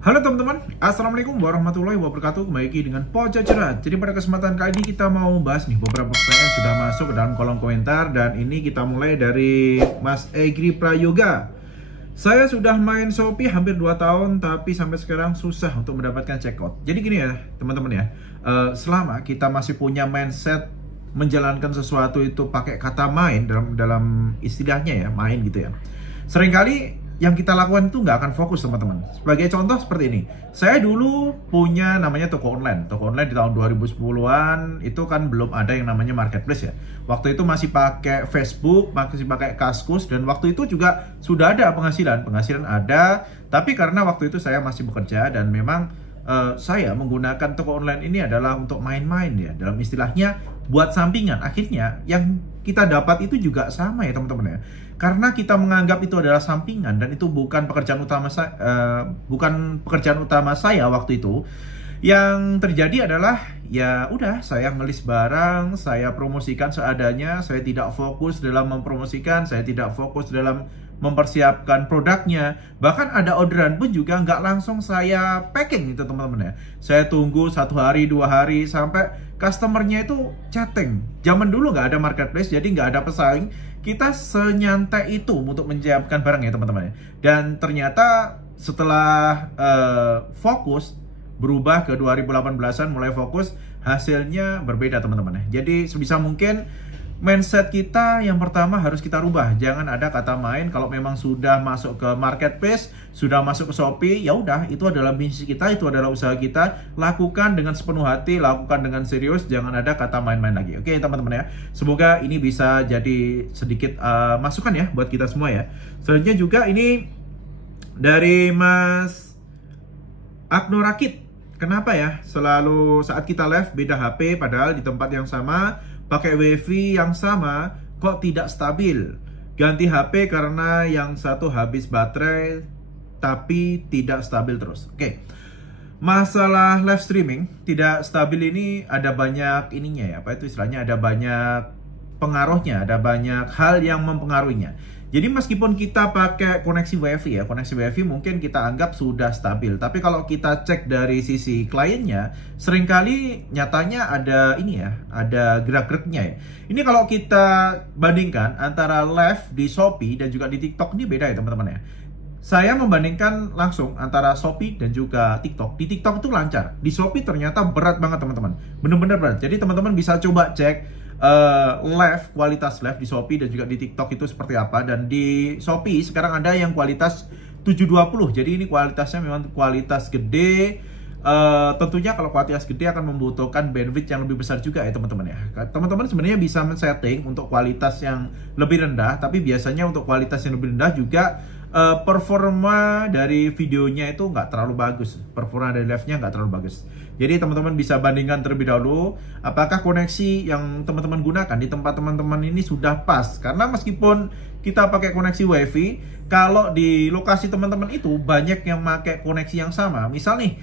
Halo teman-teman, Assalamualaikum warahmatullahi wabarakatuh. Kembali lagi dengan Pojok Cerah. Jadi pada kesempatan kali ini kita mau membahas nih beberapa pertanyaan yang sudah masuk ke dalam kolom komentar. Dan ini kita mulai dari Mas Egri Prayoga. Saya sudah main Shopee hampir 2 tahun, tapi sampai sekarang susah untuk mendapatkan checkout. Jadi gini ya teman-teman ya, selama kita masih punya mindset menjalankan sesuatu itu pakai kata main dalam istilahnya ya, main gitu ya, seringkali yang kita lakukan itu nggak akan fokus teman-teman. Sebagai contoh seperti ini, saya dulu punya namanya toko online di tahun 2010-an. Itu kan belum ada yang namanya marketplace ya. Waktu itu masih pakai Facebook, masih pakai Kaskus, dan waktu itu juga sudah ada penghasilan ada, tapi karena waktu itu saya masih bekerja dan memang saya menggunakan toko online ini adalah untuk main-main ya, dalam istilahnya buat sampingan. Akhirnya yang kita dapat itu juga sama ya teman-teman ya, karena kita menganggap itu adalah sampingan dan itu bukan pekerjaan utama saya waktu itu. Yang terjadi adalah ya udah, saya ngelis barang, saya promosikan seadanya, saya tidak fokus dalam mempromosikan, saya tidak fokus dalam mempersiapkan produknya. Bahkan ada orderan pun juga nggak langsung saya packing itu teman-teman ya. Saya tunggu 1 hari, 2 hari sampai customernya itu chatting. Zaman dulu nggak ada marketplace, jadi nggak ada pesaing. Kita senyantai itu untuk menyiapkan barang ya teman-teman ya. Dan ternyata setelah fokus berubah ke 2018-an, mulai fokus, hasilnya berbeda teman-teman ya. Jadi sebisa mungkin mindset kita yang pertama harus kita rubah. Jangan ada kata main. Kalau memang sudah masuk ke marketplace, sudah masuk ke Shopee, ya udah, itu adalah bisnis kita, itu adalah usaha kita. Lakukan dengan sepenuh hati, lakukan dengan serius. Jangan ada kata main-main lagi. Oke teman-teman ya. Semoga ini bisa jadi sedikit masukan ya buat kita semua ya. Selanjutnya juga ini dari Mas Agno Rakit. Kenapa ya selalu saat kita live beda HP padahal di tempat yang sama, pakai WiFi yang sama, kok tidak stabil? Ganti HP karena yang satu habis baterai tapi tidak stabil terus. Oke. Masalah live streaming tidak stabil ini ada banyak ininya ya, apa itu istilahnya, ada banyak pengaruhnya, ada banyak hal yang mempengaruhinya. Jadi meskipun kita pakai koneksi WiFi ya, koneksi WiFi mungkin kita anggap sudah stabil, tapi kalau kita cek dari sisi kliennya, seringkali nyatanya ada ini ya, ada gerak-geriknya ya. Ini kalau kita bandingkan antara live di Shopee dan juga di TikTok, ini beda ya teman-teman ya. Saya membandingkan langsung antara Shopee dan juga TikTok. Di TikTok itu lancar, di Shopee ternyata berat banget teman-teman, bener-bener berat. Jadi teman-teman bisa coba cek live, kualitas live di Shopee dan juga di TikTok itu seperti apa. Dan di Shopee sekarang ada yang kualitas 720, jadi ini kualitasnya memang kualitas gede. Tentunya kalau kualitas gede akan membutuhkan bandwidth yang lebih besar juga ya teman-teman ya. Teman-teman sebenarnya bisa men-setting untuk kualitas yang lebih rendah, tapi biasanya untuk kualitas yang lebih rendah juga performa dari videonya itu nggak terlalu bagus, performa dari live-nya nggak terlalu bagus. Jadi teman-teman bisa bandingkan terlebih dahulu apakah koneksi yang teman-teman gunakan di tempat teman-teman ini sudah pas. Karena meskipun kita pakai koneksi WiFi, kalau di lokasi teman-teman itu banyak yang pakai koneksi yang sama. Misal nih,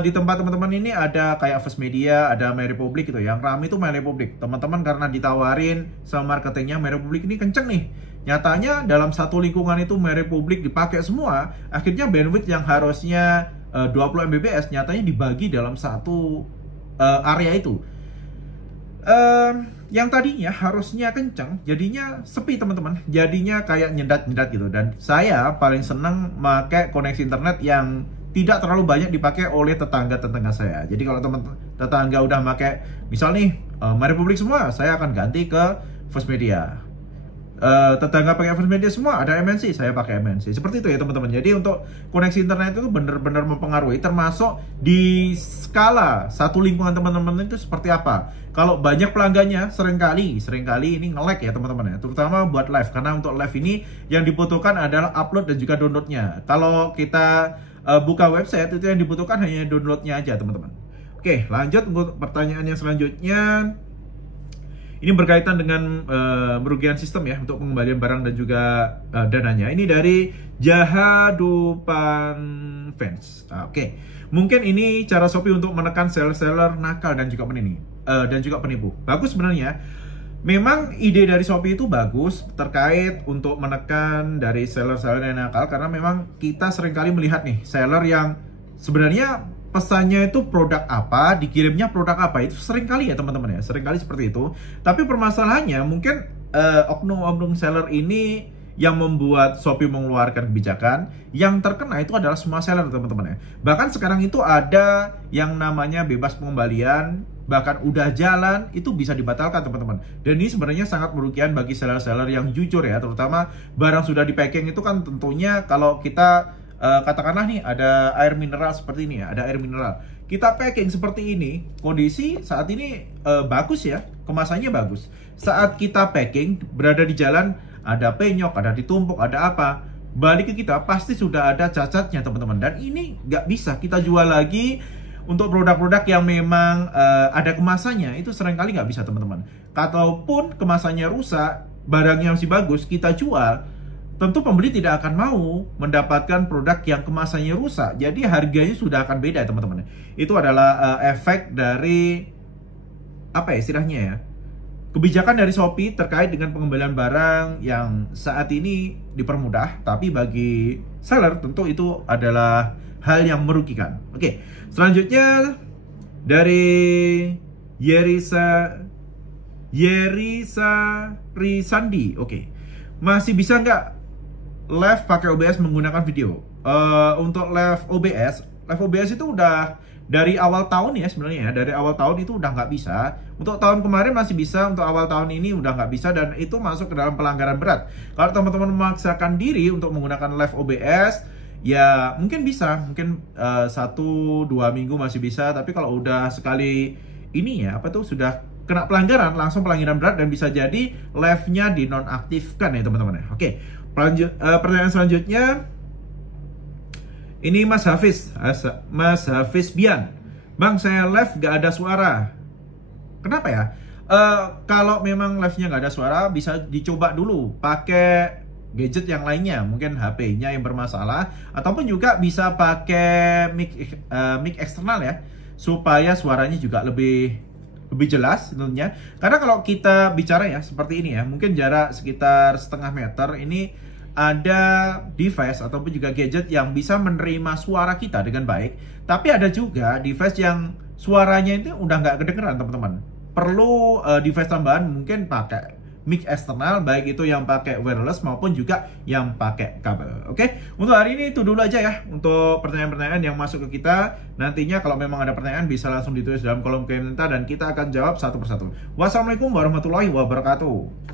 di tempat teman-teman ini ada kayak First Media, ada MyRepublik gitu. Yang ramai itu MyRepublik. Teman-teman karena ditawarin sama marketingnya MyRepublik ini kenceng nih. Nyatanya dalam satu lingkungan itu MyRepublik dipakai semua, akhirnya bandwidth yang harusnya 20 Mbps nyatanya dibagi dalam satu area itu. Yang tadinya harusnya kenceng, jadinya sepi teman-teman. Jadinya kayak nyedat-nyedat gitu. Dan saya paling senang pakai koneksi internet yang tidak terlalu banyak dipakai oleh tetangga-tetangga saya. Jadi kalau teman tetangga udah pakai misal nih MyRepublik semua, saya akan ganti ke First Media. Tetangga pakai First Media semua, ada MNC, saya pakai MNC. Seperti itu ya teman-teman. Jadi untuk koneksi internet itu benar-benar mempengaruhi, termasuk di skala satu lingkungan teman-teman itu seperti apa. Kalau banyak pelanggannya, seringkali ini nge-lag ya teman-teman ya, terutama buat live. Karena untuk live ini yang dibutuhkan adalah upload dan juga downloadnya. Kalau kita buka website itu yang dibutuhkan hanya downloadnya aja teman-teman. Oke, lanjut untuk pertanyaan yang selanjutnya. Ini berkaitan dengan merugikan sistem ya untuk pengembalian barang dan juga dananya. Ini dari Jahadupan Fans. Oke. Mungkin ini cara Shopee untuk menekan seller-seller nakal dan juga penipu. Bagus sebenarnya. Memang ide dari Shopee itu bagus terkait untuk menekan dari seller-seller yang nakal, karena memang kita seringkali melihat nih seller yang sebenarnya pesannya itu produk apa, dikirimnya produk apa, itu seringkali ya teman-teman ya, seringkali seperti itu. Tapi permasalahannya mungkin oknum-oknum seller ini yang membuat Shopee mengeluarkan kebijakan, yang terkena itu adalah semua seller teman-teman ya. Bahkan sekarang itu ada yang namanya bebas pengembalian, bahkan udah jalan itu bisa dibatalkan teman-teman. Dan ini sebenarnya sangat merugikan bagi seller-seller yang jujur ya, terutama barang sudah di packing itu kan tentunya kalau kita katakanlah nih ada air mineral seperti ini ya, ada air mineral. Kita packing seperti ini, kondisi saat ini bagus ya, kemasannya bagus. Saat kita packing berada di jalan, ada penyok, ada ditumpuk, ada apa, balik ke kita pasti sudah ada cacatnya teman-teman. Dan ini nggak bisa kita jual lagi. Untuk produk-produk yang memang ada kemasannya, itu seringkali nggak bisa teman-teman. Kalaupun kemasannya rusak, barangnya masih bagus, kita jual, tentu pembeli tidak akan mau mendapatkan produk yang kemasannya rusak. Jadi harganya sudah akan beda teman-teman. Itu adalah efek dari apa ya istilahnya ya, kebijakan dari Shopee terkait dengan pengembalian barang yang saat ini dipermudah, tapi bagi seller tentu itu adalah hal yang merugikan. Oke, selanjutnya dari Yerisa Risandi. Oke, masih bisa nggak live pakai OBS menggunakan video? Untuk live OBS itu udah dari awal tahun ya sebenarnya ya. Dari awal tahun itu udah nggak bisa. Untuk tahun kemarin masih bisa, untuk awal tahun ini udah nggak bisa, dan itu masuk ke dalam pelanggaran berat. Kalau teman-teman memaksakan diri untuk menggunakan live OBS, ya mungkin bisa, mungkin 1-2 minggu masih bisa. Tapi kalau udah sekali ini ya, apa tuh, sudah kena pelanggaran, langsung pelanggaran berat, dan bisa jadi live-nya dinonaktifkan ya teman-teman ya. Oke, pertanyaan selanjutnya. Ini Mas Hafiz Bian. Bang, saya live gak ada suara. Kenapa ya? Kalau memang live-nya gak ada suara, bisa dicoba dulu pakai gadget yang lainnya, mungkin HP-nya yang bermasalah, ataupun juga bisa pakai mic eksternal ya, supaya suaranya juga lebih jelas tentunya. Karena kalau kita bicara ya seperti ini ya, mungkin jarak sekitar setengah meter ini ada device ataupun juga gadget yang bisa menerima suara kita dengan baik, tapi ada juga device yang suaranya itu udah nggak kedengeran teman-teman. Perlu device tambahan, mungkin pakai mic eksternal, baik itu yang pakai wireless maupun juga yang pakai kabel. Oke, untuk hari ini itu dulu aja ya untuk pertanyaan-pertanyaan yang masuk ke kita. Nantinya kalau memang ada pertanyaan bisa langsung ditulis dalam kolom komentar dan kita akan jawab satu persatu. Wassalamualaikum warahmatullahi wabarakatuh.